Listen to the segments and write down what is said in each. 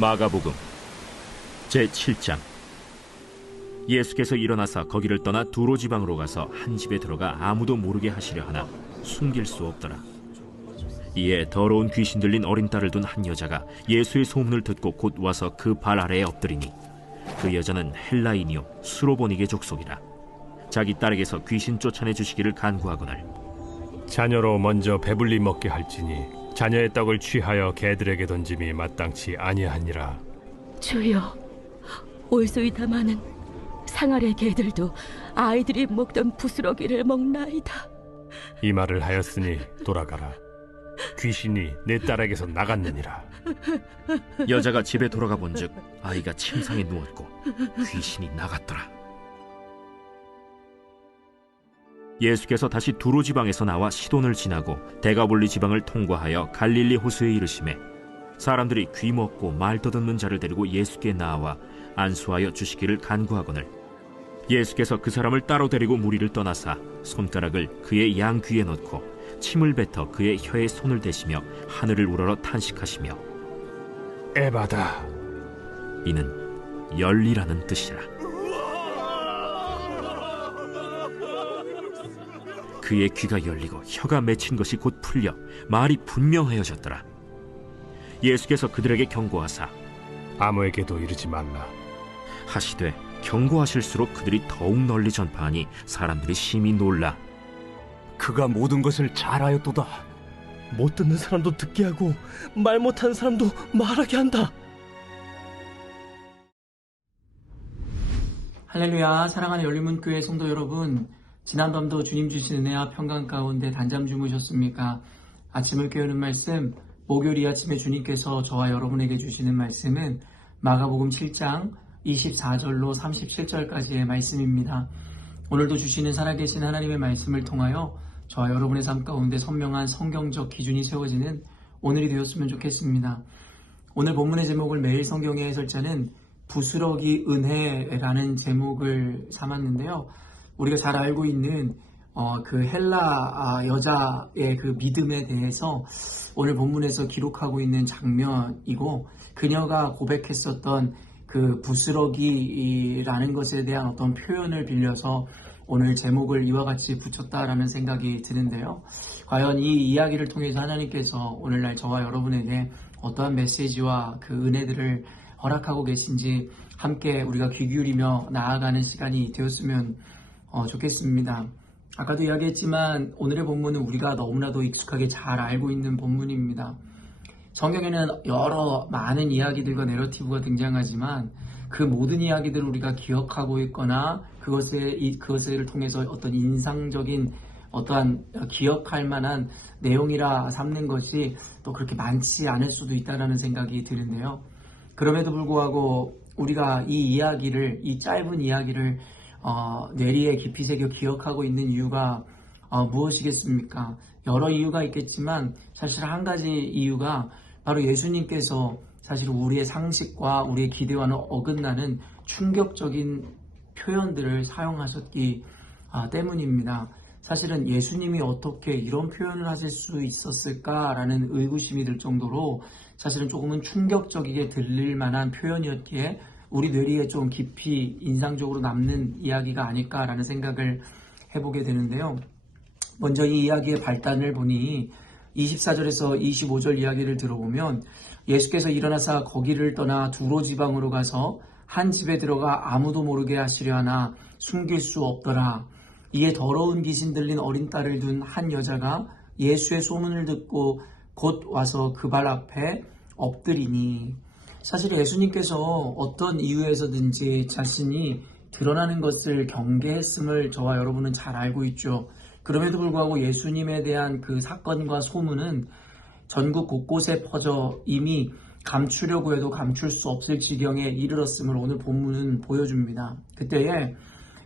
마가복음 제7장. 예수께서 일어나사 거기를 떠나 두로 지방으로 가서 한 집에 들어가 아무도 모르게 하시려 하나 숨길 수 없더라. 이에 더러운 귀신 들린 어린 딸을 둔 한 여자가 예수의 소문을 듣고 곧 와서 그 발 아래에 엎드리니, 그 여자는 헬라인이요 수로보니게 족속이라. 자기 딸에게서 귀신 쫓아내 주시기를 간구하거늘 자녀로 먼저 배불리 먹게 할지니 자녀의 떡을 취하여 개들에게 던짐이 마땅치 아니하니라. 주여, 올소이다 마는 상아래 개들도 아이들이 먹던 부스러기를 먹나이다. 이 말을 하였으니 돌아가라. 귀신이 내 딸에게서 나갔느니라. 여자가 집에 돌아가 본즉 아이가 침상에 누웠고 귀신이 나갔더라. 예수께서 다시 두로 지방에서 나와 시돈을 지나고 데가볼리 지방을 통과하여 갈릴리 호수에 이르시매, 사람들이 귀 먹고 말 떠듣는 자를 데리고 예수께 나와 안수하여 주시기를 간구하거늘 예수께서 그 사람을 따로 데리고 무리를 떠나사 손가락을 그의 양 귀에 넣고 침을 뱉어 그의 혀에 손을 대시며 하늘을 우러러 탄식하시며 에바다, 이는 열리라는 뜻이라. 그의 귀가 열리고 혀가 맺힌 것이 곧 풀려 말이 분명하여졌더라. 예수께서 그들에게 경고하사 아무에게도 이르지 말라 하시되, 경고하실수록 그들이 더욱 널리 전파하니 사람들이 심히 놀라 그가 모든 것을 잘하였도다. 못 듣는 사람도 듣게 하고 말 못하는 사람도 말하게 한다. 할렐루야. 사랑하는 열린문교회 성도 여러분, 지난밤도 주님 주신 은혜와 평강 가운데 단잠 주무셨습니까? 아침을 깨우는 말씀, 목요일 이 아침에 주님께서 저와 여러분에게 주시는 말씀은 마가복음 7장 24절로 37절까지의 말씀입니다. 오늘도 주시는 살아계신 하나님의 말씀을 통하여 저와 여러분의 삶 가운데 선명한 성경적 기준이 세워지는 오늘이 되었으면 좋겠습니다. 오늘 본문의 제목을 매일 성경의 해설자는 부스러기 은혜라는 제목을 삼았는데요. 우리가 잘 알고 있는 그 헬라 여자의 그 믿음에 대해서 오늘 본문에서 기록하고 있는 장면이고, 그녀가 고백했었던 그 부스러기라는 것에 대한 어떤 표현을 빌려서 오늘 제목을 이와 같이 붙였다라는 생각이 드는데요. 과연 이 이야기를 통해서 하나님께서 오늘날 저와 여러분에게 어떠한 메시지와 그 은혜들을 허락하고 계신지 함께 우리가 귀 기울이며 나아가는 시간이 되었으면 좋겠습니다. 아까도 이야기했지만 오늘의 본문은 우리가 너무나도 익숙하게 잘 알고 있는 본문입니다. 성경에는 여러 많은 이야기들과 내러티브가 등장하지만 그 모든 이야기들을 우리가 기억하고 있거나 그것을 통해서 어떤 인상적인 어떠한 기억할 만한 내용이라 삼는 것이 또 그렇게 많지 않을 수도 있다는 생각이 드는데요. 그럼에도 불구하고 우리가 이 짧은 이야기를 뇌리에 깊이 새겨 기억하고 있는 이유가 무엇이겠습니까? 여러 이유가 있겠지만 사실 한 가지 이유가 바로 예수님께서 사실 우리의 상식과 우리의 기대와는 어긋나는 충격적인 표현들을 사용하셨기 때문입니다. 사실은 예수님이 어떻게 이런 표현을 하실 수 있었을까라는 의구심이 들 정도로 사실은 조금은 충격적이게 들릴 만한 표현이었기에 우리 뇌리에 좀 깊이 인상적으로 남는 이야기가 아닐까라는 생각을 해보게 되는데요. 먼저 이 이야기의 발단을 보니 24절에서 25절 이야기를 들어보면 예수께서 일어나사 거기를 떠나 두로 지방으로 가서 한 집에 들어가 아무도 모르게 하시려 하나 숨길 수 없더라. 이에 더러운 귀신 들린 어린 딸을 둔 한 여자가 예수의 소문을 듣고 곧 와서 그 발 앞에 엎드리니, 사실 예수님께서 어떤 이유에서든지 자신이 드러나는 것을 경계했음을 저와 여러분은 잘 알고 있죠. 그럼에도 불구하고 예수님에 대한 그 사건과 소문은 전국 곳곳에 퍼져 이미 감추려고 해도 감출 수 없을 지경에 이르렀음을 오늘 본문은 보여줍니다. 그때에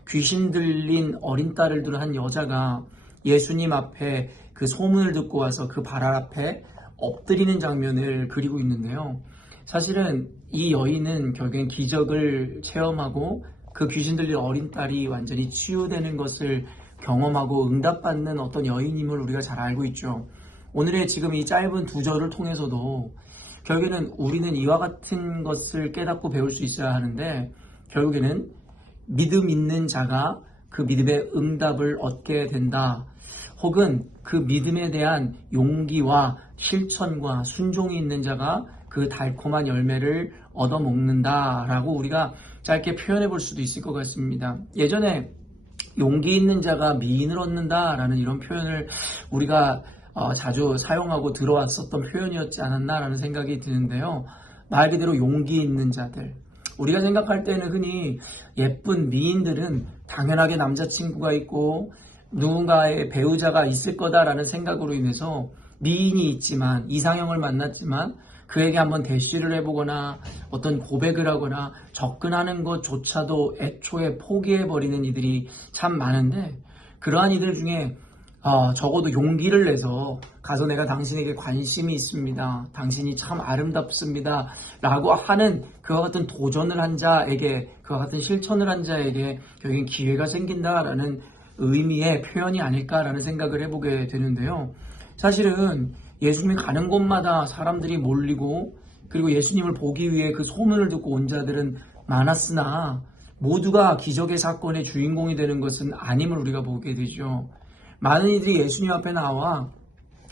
귀신 들린 어린 딸을 둔 한 여자가 예수님 앞에 그 소문을 듣고 와서 그 발 앞에 엎드리는 장면을 그리고 있는데요. 사실은 이 여인은 결국엔 기적을 체험하고 그 귀신 들린 어린 딸이 완전히 치유되는 것을 경험하고 응답받는 어떤 여인임을 우리가 잘 알고 있죠. 오늘의 지금 이 짧은 두 절을 통해서도 결국에는 우리는 이와 같은 것을 깨닫고 배울 수 있어야 하는데, 결국에는 믿음 있는 자가 그 믿음의 응답을 얻게 된다. 혹은 그 믿음에 대한 용기와 실천과 순종이 있는 자가 그 달콤한 열매를 얻어먹는다라고 우리가 짧게 표현해 볼 수도 있을 것 같습니다. 예전에 용기 있는 자가 미인을 얻는다라는 이런 표현을 우리가 자주 사용하고 들어왔었던 표현이었지 않았나라는 생각이 드는데요. 말 그대로 용기 있는 자들. 우리가 생각할 때는 흔히 예쁜 미인들은 당연하게 남자친구가 있고 누군가의 배우자가 있을 거다라는 생각으로 인해서 미인이 있지만, 이상형을 만났지만 그에게 한번 대시를 해보거나 어떤 고백을 하거나 접근하는 것조차도 애초에 포기해버리는 이들이 참 많은데, 그러한 이들 중에 적어도 용기를 내서 가서 내가 당신에게 관심이 있습니다, 당신이 참 아름답습니다 라고 하는 그와 같은 도전을 한 자에게, 그와 같은 실천을 한 자에게 결국엔 기회가 생긴다라는 의미의 표현이 아닐까라는 생각을 해보게 되는데요. 사실은 예수님이 가는 곳마다 사람들이 몰리고, 그리고 예수님을 보기 위해 그 소문을 듣고 온 자들은 많았으나 모두가 기적의 사건의 주인공이 되는 것은 아님을 우리가 보게 되죠. 많은 이들이 예수님 앞에 나와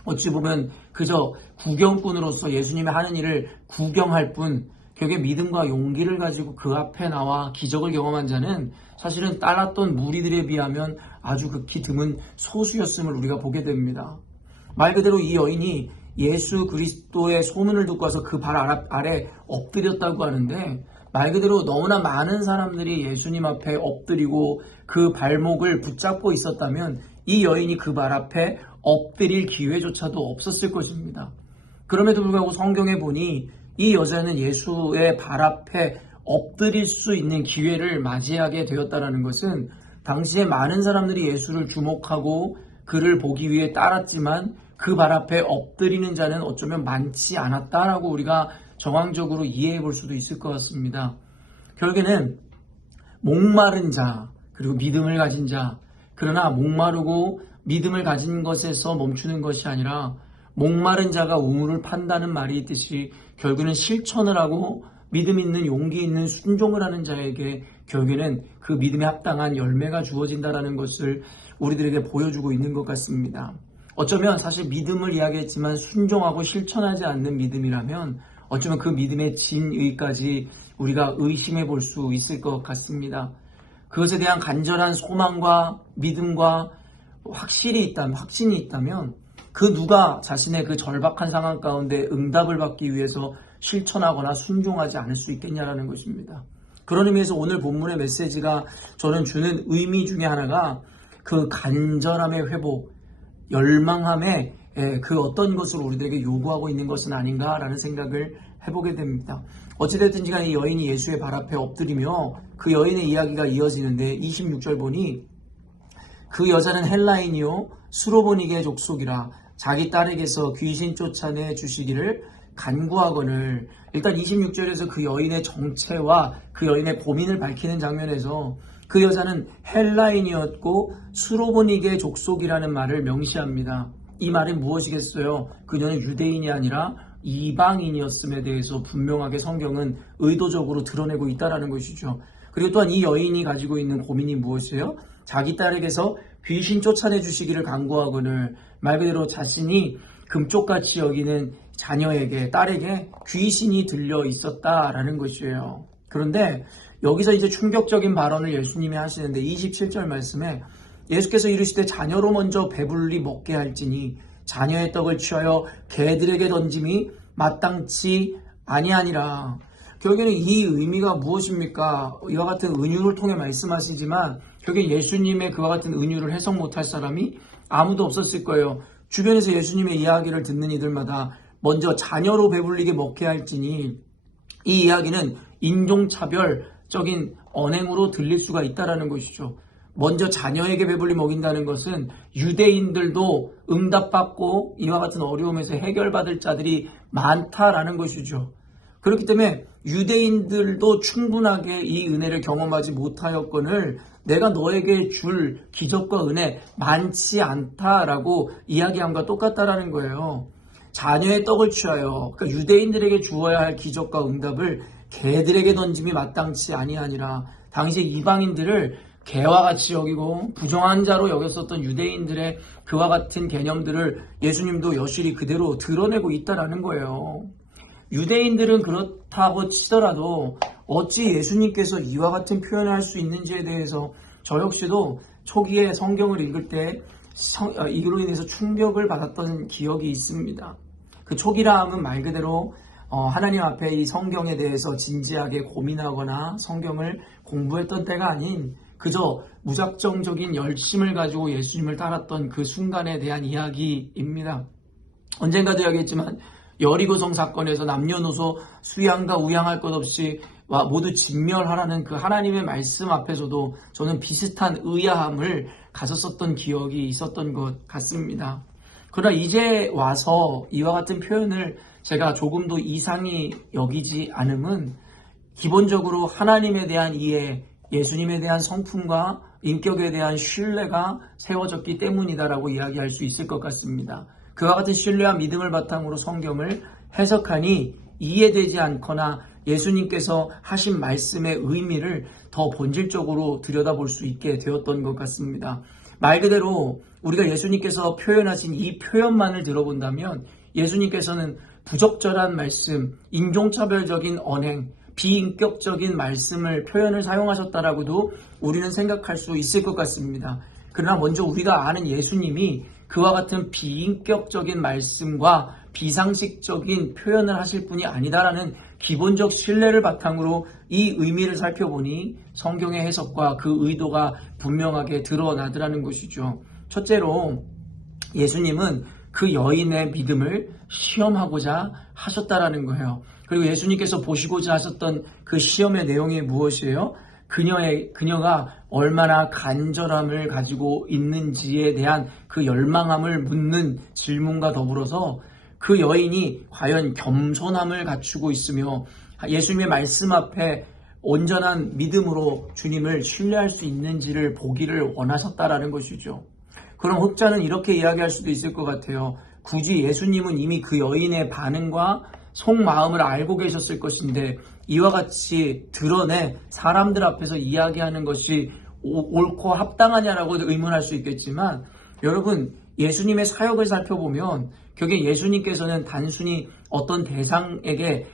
어찌 보면 그저 구경꾼으로서 예수님의 하는 일을 구경할 뿐, 결국에 믿음과 용기를 가지고 그 앞에 나와 기적을 경험한 자는 사실은 따랐던 무리들에 비하면 아주 극히 드문 소수였음을 우리가 보게 됩니다. 말 그대로 이 여인이 예수 그리스도의 소문을 듣고 와서 그 발 아래 엎드렸다고 하는데, 말 그대로 너무나 많은 사람들이 예수님 앞에 엎드리고 그 발목을 붙잡고 있었다면 이 여인이 그 발 앞에 엎드릴 기회조차도 없었을 것입니다. 그럼에도 불구하고 성경에 보니 이 여자는 예수의 발 앞에 엎드릴 수 있는 기회를 맞이하게 되었다는 것은 당시에 많은 사람들이 예수를 주목하고 그를 보기 위해 따랐지만 그 발 앞에 엎드리는 자는 어쩌면 많지 않았다라고 우리가 정황적으로 이해해 볼 수도 있을 것 같습니다. 결국에는 목마른 자, 그리고 믿음을 가진 자, 그러나 목마르고 믿음을 가진 것에서 멈추는 것이 아니라 목마른 자가 우물을 판다는 말이 있듯이 결국에는 실천을 하고 믿음 있는 용기 있는 순종을 하는 자에게 결국에는 그 믿음에 합당한 열매가 주어진다는 것을 우리들에게 보여주고 있는 것 같습니다. 어쩌면 사실 믿음을 이야기했지만 순종하고 실천하지 않는 믿음이라면 어쩌면 그 믿음의 진의까지 우리가 의심해 볼 수 있을 것 같습니다. 그것에 대한 간절한 소망과 믿음과 확신이 있다면 그 누가 자신의 그 절박한 상황 가운데 응답을 받기 위해서 실천하거나 순종하지 않을 수 있겠냐라는 것입니다. 그런 의미에서 오늘 본문의 메시지가 저는 주는 의미 중에 하나가 그 간절함의 회복, 열망함의 그 어떤 것을 우리들에게 요구하고 있는 것은 아닌가라는 생각을 해보게 됩니다. 어찌됐든지 간에 이 여인이 예수의 발 앞에 엎드리며 그 여인의 이야기가 이어지는데 26절 보니 그 여자는 헬라인이요 수로보니게 족속이라 자기 딸에게서 귀신 쫓아내 주시기를 간구하거늘. 일단 26절에서 그 여인의 정체와 그 여인의 고민을 밝히는 장면에서 그 여자는 헬라인이었고 수로보니게 족속이라는 말을 명시합니다. 이 말은 무엇이겠어요? 그녀는 유대인이 아니라 이방인이었음에 대해서 분명하게 성경은 의도적으로 드러내고 있다는 것이죠. 그리고 또한 이 여인이 가지고 있는 고민이 무엇이에요? 자기 딸에게서 귀신 쫓아내 주시기를 간구하거늘. 말 그대로 자신이 금쪽같이 여기는 자녀에게, 딸에게 귀신이 들려 있었다라는 것이에요. 그런데 여기서 이제 충격적인 발언을 예수님이 하시는데 27절 말씀에 예수께서 이르시되 자녀로 먼저 배불리 먹게 할지니 자녀의 떡을 취하여 개들에게 던짐이 마땅치 아니하니라. 결국에는 이 의미가 무엇입니까? 이와 같은 은유를 통해 말씀하시지만 결국에 예수님의 그와 같은 은유를 해석 못할 사람이 아무도 없었을 거예요. 주변에서 예수님의 이야기를 듣는 이들마다 먼저 자녀로 배불리게 먹게 할지니, 이 이야기는 인종차별적인 언행으로 들릴 수가 있다는 것이죠. 먼저 자녀에게 배불리 먹인다는 것은 유대인들도 응답받고 이와 같은 어려움에서 해결받을 자들이 많다라는 것이죠. 그렇기 때문에 유대인들도 충분하게 이 은혜를 경험하지 못하였거늘 내가 너에게 줄 기적과 은혜 많지 않다라고 이야기함과 똑같다라는 거예요. 자녀의 떡을 취하여, 그러니까 유대인들에게 주어야 할 기적과 응답을 개들에게 던짐이 마땅치 아니하니라. 당시 이방인들을 개와 같이 여기고 부정한 자로 여겼었던 유대인들의 그와 같은 개념들을 예수님도 여실히 그대로 드러내고 있다라는 거예요. 유대인들은 그렇다고 치더라도 어찌 예수님께서 이와 같은 표현을 할 수 있는지에 대해서 저 역시도 초기에 성경을 읽을 때 이로 인해서 충격을 받았던 기억이 있습니다. 그 초기라 함은 말 그대로 하나님 앞에 이 성경에 대해서 진지하게 고민하거나 성경을 공부했던 때가 아닌 그저 무작정적인 열심을 가지고 예수님을 따랐던 그 순간에 대한 이야기입니다. 언젠가도 이야기했지만 여리고성 사건에서 남녀노소 수양과 우양할 것 없이 모두 진멸하라는 그 하나님의 말씀 앞에서도 저는 비슷한 의아함을 가졌었던 기억이 있었던 것 같습니다. 그러나 이제 와서 이와 같은 표현을 제가 조금도 이상히 여기지 않음은 기본적으로 하나님에 대한 이해, 예수님에 대한 성품과 인격에 대한 신뢰가 세워졌기 때문이다라고 이야기할 수 있을 것 같습니다. 그와 같은 신뢰와 믿음을 바탕으로 성경을 해석하니 이해되지 않거나 예수님께서 하신 말씀의 의미를 더 본질적으로 들여다볼 수 있게 되었던 것 같습니다. 말 그대로 우리가 예수님께서 표현하신 이 표현만을 들어본다면 예수님께서는 부적절한 말씀, 인종차별적인 언행, 비인격적인 말씀을 표현을 사용하셨다라고도 우리는 생각할 수 있을 것 같습니다. 그러나 먼저 우리가 아는 예수님이 그와 같은 비인격적인 말씀과 비상식적인 표현을 하실 분이 아니다라는 기본적 신뢰를 바탕으로 이 의미를 살펴보니 성경의 해석과 그 의도가 분명하게 드러나더라는 것이죠. 첫째로 예수님은 그 여인의 믿음을 시험하고자 하셨다라는 거예요. 그리고 예수님께서 보시고자 하셨던 그 시험의 내용이 무엇이에요? 그녀가 얼마나 간절함을 가지고 있는지에 대한 그 열망함을 묻는 질문과 더불어서 그 여인이 과연 겸손함을 갖추고 있으며 예수님의 말씀 앞에 온전한 믿음으로 주님을 신뢰할 수 있는지를 보기를 원하셨다라는 것이죠. 그럼 혹자는 이렇게 이야기할 수도 있을 것 같아요. 굳이 예수님은 이미 그 여인의 반응과 속마음을 알고 계셨을 것인데 이와 같이 드러내 사람들 앞에서 이야기하는 것이 옳고 합당하냐라고 의문할 수 있겠지만 여러분 예수님의 사역을 살펴보면 결국 예수님께서는 단순히 어떤 대상에게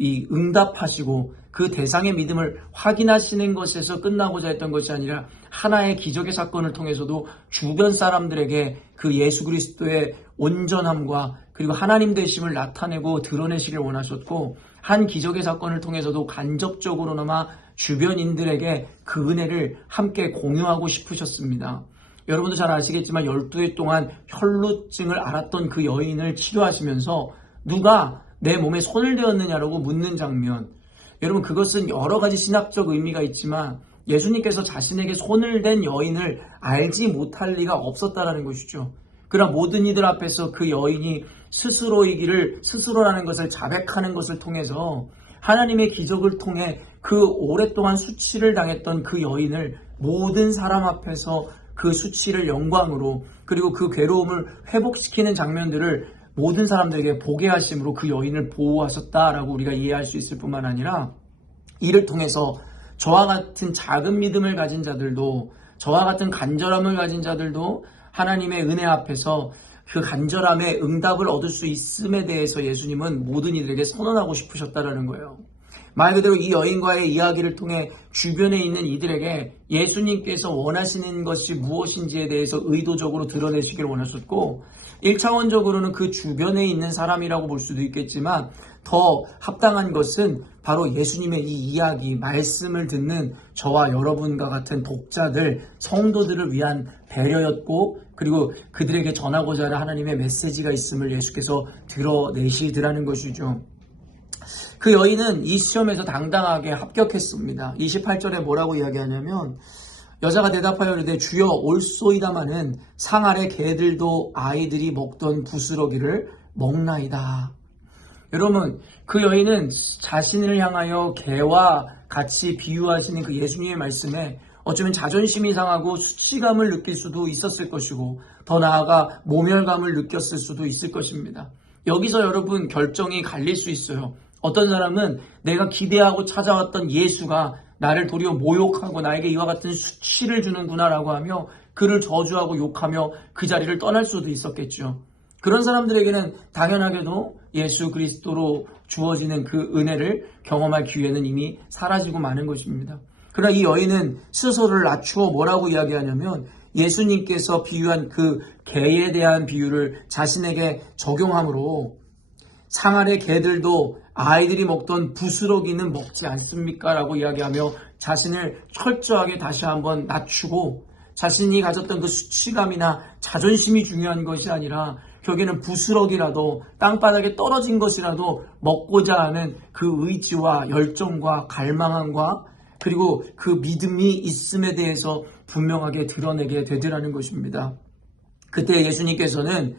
응답하시고 그 대상의 믿음을 확인하시는 것에서 끝나고자 했던 것이 아니라 하나의 기적의 사건을 통해서도 주변 사람들에게 그 예수 그리스도의 온전함과 그리고 하나님 되심을 나타내고 드러내시길 원하셨고 한 기적의 사건을 통해서도 간접적으로나마 주변인들에게 그 은혜를 함께 공유하고 싶으셨습니다. 여러분도 잘 아시겠지만 12해 동안 혈루증을 앓았던 그 여인을 치료하시면서 누가 내 몸에 손을 대었느냐라고 묻는 장면. 여러분 그것은 여러 가지 신학적 의미가 있지만 예수님께서 자신에게 손을 댄 여인을 알지 못할 리가 없었다라는 것이죠. 그러나 모든 이들 앞에서 그 여인이 스스로라는 것을 자백하는 것을 통해서 하나님의 기적을 통해 그 오랫동안 수치를 당했던 그 여인을 모든 사람 앞에서 그 수치를 영광으로 그리고 그 괴로움을 회복시키는 장면들을 모든 사람들에게 보게 하심으로 그 여인을 보호하셨다라고 우리가 이해할 수 있을 뿐만 아니라 이를 통해서 저와 같은 작은 믿음을 가진 자들도 저와 같은 간절함을 가진 자들도 하나님의 은혜 앞에서 그 간절함의 응답을 얻을 수 있음에 대해서 예수님은 모든 이들에게 선언하고 싶으셨다라는 거예요. 말 그대로 이 여인과의 이야기를 통해 주변에 있는 이들에게 예수님께서 원하시는 것이 무엇인지에 대해서 의도적으로 드러내시길 원하셨고 1차원적으로는 그 주변에 있는 사람이라고 볼 수도 있겠지만 더 합당한 것은 바로 예수님의 이 이야기, 말씀을 듣는 저와 여러분과 같은 독자들, 성도들을 위한 배려였고 그리고 그들에게 전하고자 하는 하나님의 메시지가 있음을 예수께서 드러내시더라는 것이죠. 그 여인은 이 시험에서 당당하게 합격했습니다. 28절에 뭐라고 이야기하냐면 여자가 대답하여 이르되 주여 올소이다마는 상 아래 개들도 아이들이 먹던 부스러기를 먹나이다. 여러분 그 여인은 자신을 향하여 개와 같이 비유하시는 그 예수님의 말씀에 어쩌면 자존심이 상하고 수치감을 느낄 수도 있었을 것이고 더 나아가 모멸감을 느꼈을 수도 있을 것입니다. 여기서 여러분 결정이 갈릴 수 있어요. 어떤 사람은 내가 기대하고 찾아왔던 예수가 나를 도리어 모욕하고 나에게 이와 같은 수치를 주는구나라고 하며 그를 저주하고 욕하며 그 자리를 떠날 수도 있었겠죠. 그런 사람들에게는 당연하게도 예수 그리스도로 주어지는 그 은혜를 경험할 기회는 이미 사라지고 마는 것입니다. 그러나 이 여인은 스스로를 낮추어 뭐라고 이야기하냐면 예수님께서 비유한 그 개에 대한 비유를 자신에게 적용함으로 상아래 개들도 아이들이 먹던 부스러기는 먹지 않습니까? 라고 이야기하며 자신을 철저하게 다시 한번 낮추고 자신이 가졌던 그 수치감이나 자존심이 중요한 것이 아니라 결국에는 부스러기라도 땅바닥에 떨어진 것이라도 먹고자 하는 그 의지와 열정과 갈망함과 그리고 그 믿음이 있음에 대해서 분명하게 드러내게 되더라는 것입니다. 그때 예수님께서는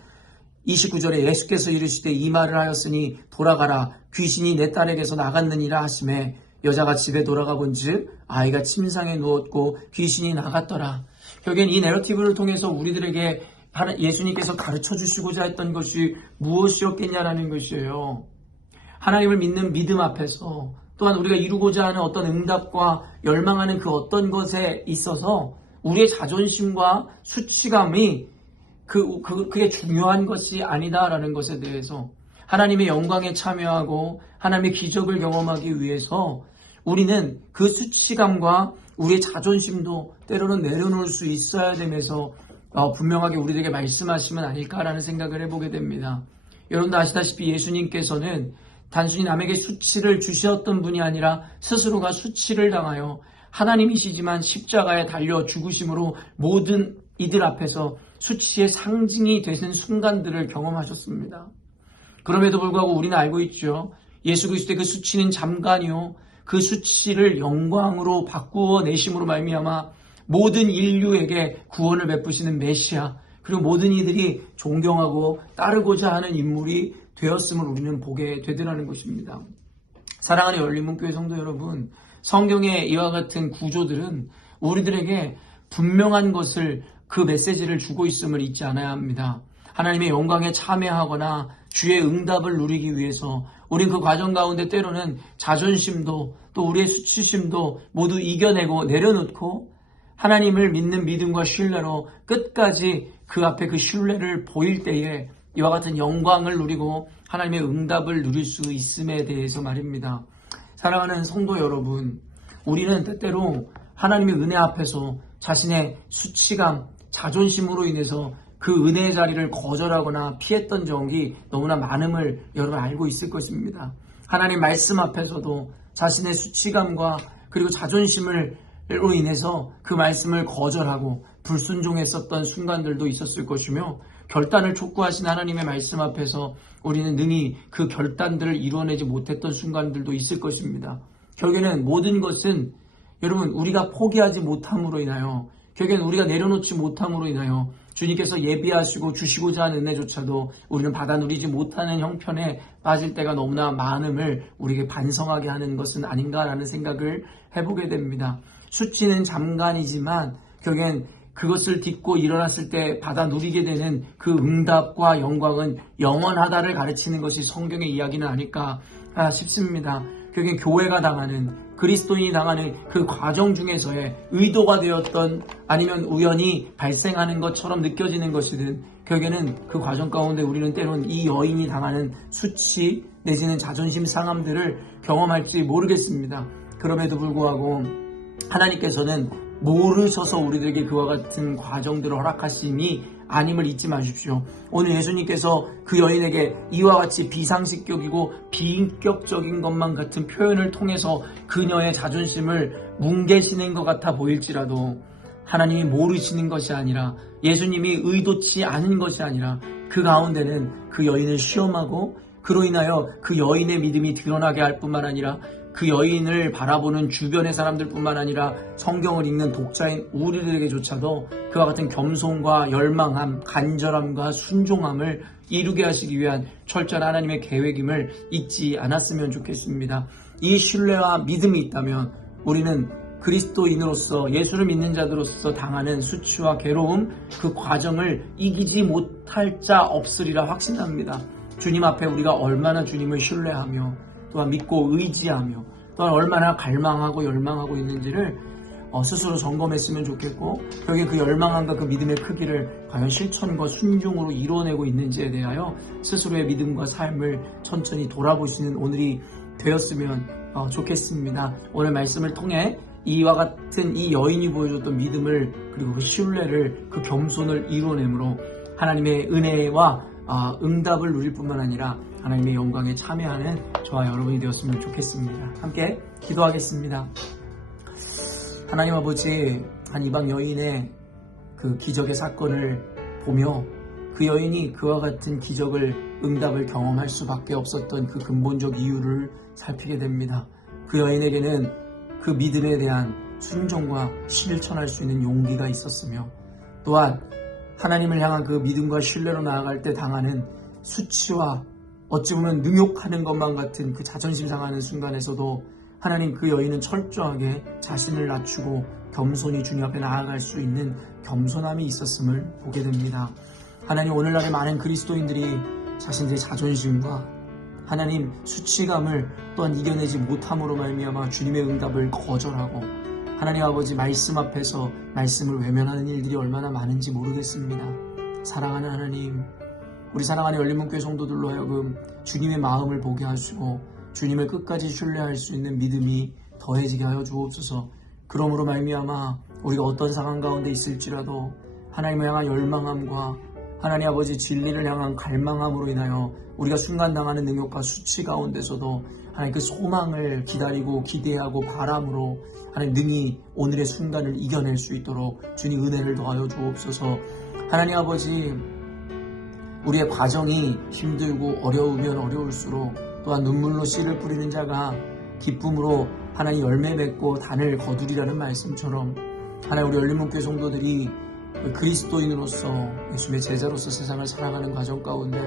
29절에 예수께서 이르시되 이 말을 하였으니 돌아가라 귀신이 내 딸에게서 나갔느니라 하시매 여자가 집에 돌아가 본즉 아이가 침상에 누웠고 귀신이 나갔더라. 결국엔 이 내러티브를 통해서 우리들에게 예수님께서 가르쳐 주시고자 했던 것이 무엇이었겠냐라는 것이에요. 하나님을 믿는 믿음 앞에서 또한 우리가 이루고자 하는 어떤 응답과 열망하는 그 어떤 것에 있어서 우리의 자존심과 수치감이 그게 중요한 것이 아니다라는 것에 대해서 하나님의 영광에 참여하고 하나님의 기적을 경험하기 위해서 우리는 그 수치감과 우리의 자존심도 때로는 내려놓을 수 있어야 되면서 분명하게 우리들에게 말씀하시면 아닐까라는 생각을 해보게 됩니다. 여러분도 아시다시피 예수님께서는 단순히 남에게 수치를 주셨던 분이 아니라 스스로가 수치를 당하여 하나님이시지만 십자가에 달려 죽으심으로 모든 이들 앞에서 수치의 상징이 되는 순간들을 경험하셨습니다. 그럼에도 불구하고 우리는 알고 있죠. 예수 그리스도의 그 수치는 잠깐이요. 그 수치를 영광으로 바꾸어 내심으로 말미암아 모든 인류에게 구원을 베푸시는 메시아 그리고 모든 이들이 존경하고 따르고자 하는 인물이 되었음을 우리는 보게 되더라는 것입니다. 사랑하는 열린문교회 성도 여러분, 성경의 이와 같은 구조들은 우리들에게 분명한 것을 그 메시지를 주고 있음을 잊지 않아야 합니다. 하나님의 영광에 참여하거나 주의 응답을 누리기 위해서 우린 그 과정 가운데 때로는 자존심도 또 우리의 수치심도 모두 이겨내고 내려놓고 하나님을 믿는 믿음과 신뢰로 끝까지 그 앞에 그 신뢰를 보일 때에 이와 같은 영광을 누리고 하나님의 응답을 누릴 수 있음에 대해서 말입니다. 사랑하는 성도 여러분, 우리는 때때로 하나님의 은혜 앞에서 자신의 수치감, 자존심으로 인해서 그 은혜의 자리를 거절하거나 피했던 적이 너무나 많음을 여러분 알고 있을 것입니다. 하나님 말씀 앞에서도 자신의 수치감과 그리고 자존심으로 인해서 그 말씀을 거절하고 불순종했었던 순간들도 있었을 것이며 결단을 촉구하신 하나님의 말씀 앞에서 우리는 능히 그 결단들을 이루어내지 못했던 순간들도 있을 것입니다. 결국에는 모든 것은 여러분 우리가 포기하지 못함으로 인하여 결국에는 우리가 내려놓지 못함으로 인하여 주님께서 예비하시고 주시고자 하는 은혜조차도 우리는 받아 누리지 못하는 형편에 빠질 때가 너무나 많음을 우리에게 반성하게 하는 것은 아닌가라는 생각을 해보게 됩니다. 수치는 잠깐이지만 결국엔 그것을 딛고 일어났을 때 받아 누리게 되는 그 응답과 영광은 영원하다를 가르치는 것이 성경의 이야기는 아닐까 싶습니다. 결국엔 교회가 당하는 그리스도인이 당하는 그 과정 중에서의 의도가 되었던 아니면 우연히 발생하는 것처럼 느껴지는 것이든 결국에는 그 과정 가운데 우리는 때론 이 여인이 당하는 수치 내지는 자존심 상함들을 경험할지 모르겠습니다. 그럼에도 불구하고 하나님께서는 모르셔서 우리들에게 그와 같은 과정들을 허락하심이 아님을 잊지 마십시오. 오늘 예수님께서 그 여인에게 이와 같이 비상식격이고 비인격적인 것만 같은 표현을 통해서 그녀의 자존심을 뭉개시는 것 같아 보일지라도 하나님이 모르시는 것이 아니라 예수님이 의도치 않은 것이 아니라 그 가운데는 그 여인을 시험하고 그로 인하여 그 여인의 믿음이 드러나게 할 뿐만 아니라 그 여인을 바라보는 주변의 사람들뿐만 아니라 성경을 읽는 독자인 우리들에게조차도 그와 같은 겸손과 열망함, 간절함과 순종함을 이루게 하시기 위한 철저한 하나님의 계획임을 잊지 않았으면 좋겠습니다. 이 신뢰와 믿음이 있다면 우리는 그리스도인으로서 예수를 믿는 자들로서 당하는 수치와 괴로움 그 과정을 이기지 못할 자 없으리라 확신합니다. 주님 앞에 우리가 얼마나 주님을 신뢰하며 또한 믿고 의지하며 또한 얼마나 갈망하고 열망하고 있는지를 스스로 점검했으면 좋겠고, 여기 그 열망함과 그 믿음의 크기를 과연 실천과 순종으로 이뤄내고 있는지에 대하여 스스로의 믿음과 삶을 천천히 돌아보시는 오늘이 되었으면 좋겠습니다. 오늘 말씀을 통해 이와 같은 이 여인이 보여줬던 믿음을, 그리고 그 신뢰를, 그 겸손을 이뤄내므로 하나님의 은혜와 응답을 누릴 뿐만 아니라 하나님의 영광에 참여하는 저와 여러분이 되었으면 좋겠습니다. 함께 기도하겠습니다. 하나님 아버지, 한 이방 여인의 그 기적의 사건을 보며 그 여인이 그와 같은 기적을, 응답을 경험할 수밖에 없었던 그 근본적 이유를 살피게 됩니다. 그 여인에게는 그 믿음에 대한 순종과 실천할 수 있는 용기가 있었으며, 또한 하나님을 향한 그 믿음과 신뢰로 나아갈 때 당하는 수치와 어찌 보면 능욕하는 것만 같은 그 자존심 상하는 순간에서도 하나님, 그 여인은 철저하게 자신을 낮추고 겸손히 주님 앞에 나아갈 수 있는 겸손함이 있었음을 보게 됩니다. 하나님, 오늘날의 많은 그리스도인들이 자신들의 자존심과 하나님 수치감을 또한 이겨내지 못함으로 말미암아 주님의 응답을 거절하고 하나님 아버지 말씀 앞에서 말씀을 외면하는 일들이 얼마나 많은지 모르겠습니다. 사랑하는 하나님, 우리 사랑하는 열린문교회 성도들로 하여금 주님의 마음을 보게 하시고 주님을 끝까지 신뢰할 수 있는 믿음이 더해지게 하여 주옵소서. 그러므로 말미암아 우리가 어떤 상황 가운데 있을지라도 하나님을 향한 열망함과 하나님 아버지 진리를 향한 갈망함으로 인하여 우리가 순간 당하는 능욕과 수치 가운데서도 하나님 그 소망을 기다리고 기대하고 바람으로 하나님 능히 오늘의 순간을 이겨낼 수 있도록 주님 은혜를 더하여 주옵소서. 하나님 아버지, 우리의 과정이 힘들고 어려우면 어려울수록 또한 눈물로 씨를 뿌리는 자가 기쁨으로 하나님 열매 맺고 단을 거두리라는 말씀처럼 하나님, 우리 열린문교회 성도들이 그리스도인으로서 예수님의 제자로서 세상을 살아가는 과정 가운데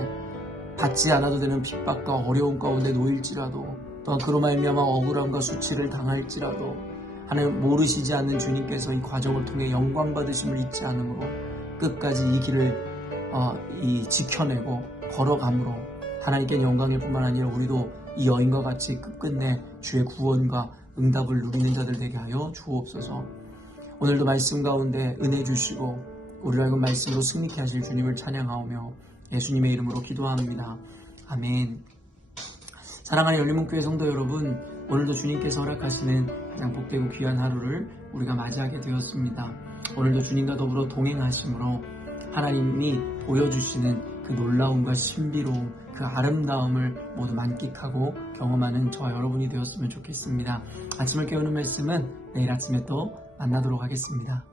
받지 않아도 되는 핍박과 어려움 가운데 놓일지라도, 또한 그로 말미암아 억울함과 수치를 당할지라도 하나님, 모르시지 않는 주님께서 이 과정을 통해 영광 받으심을 잊지 않으므로 끝까지 이 길을 지켜내고 걸어감으로 하나님께 영광일 뿐만 아니라 우리도 이 여인과 같이 끝끝내 주의 구원과 응답을 누리는 자들 되게 하여 주옵소서. 오늘도 말씀 가운데 은혜 주시고 우리를 하여금 말씀으로 승리케 하실 주님을 찬양하오며 예수님의 이름으로 기도합니다. 아멘. 사랑하는 열린문교회 성도 여러분, 오늘도 주님께서 허락하시는 가장 복되고 귀한 하루를 우리가 맞이하게 되었습니다. 오늘도 주님과 더불어 동행하심으로 하나님이 보여주시는 그 놀라움과 신비로움, 그 아름다움을 모두 만끽하고 경험하는 저와 여러분이 되었으면 좋겠습니다. 아침을 깨우는 말씀은 내일 아침에 또 만나도록 하겠습니다.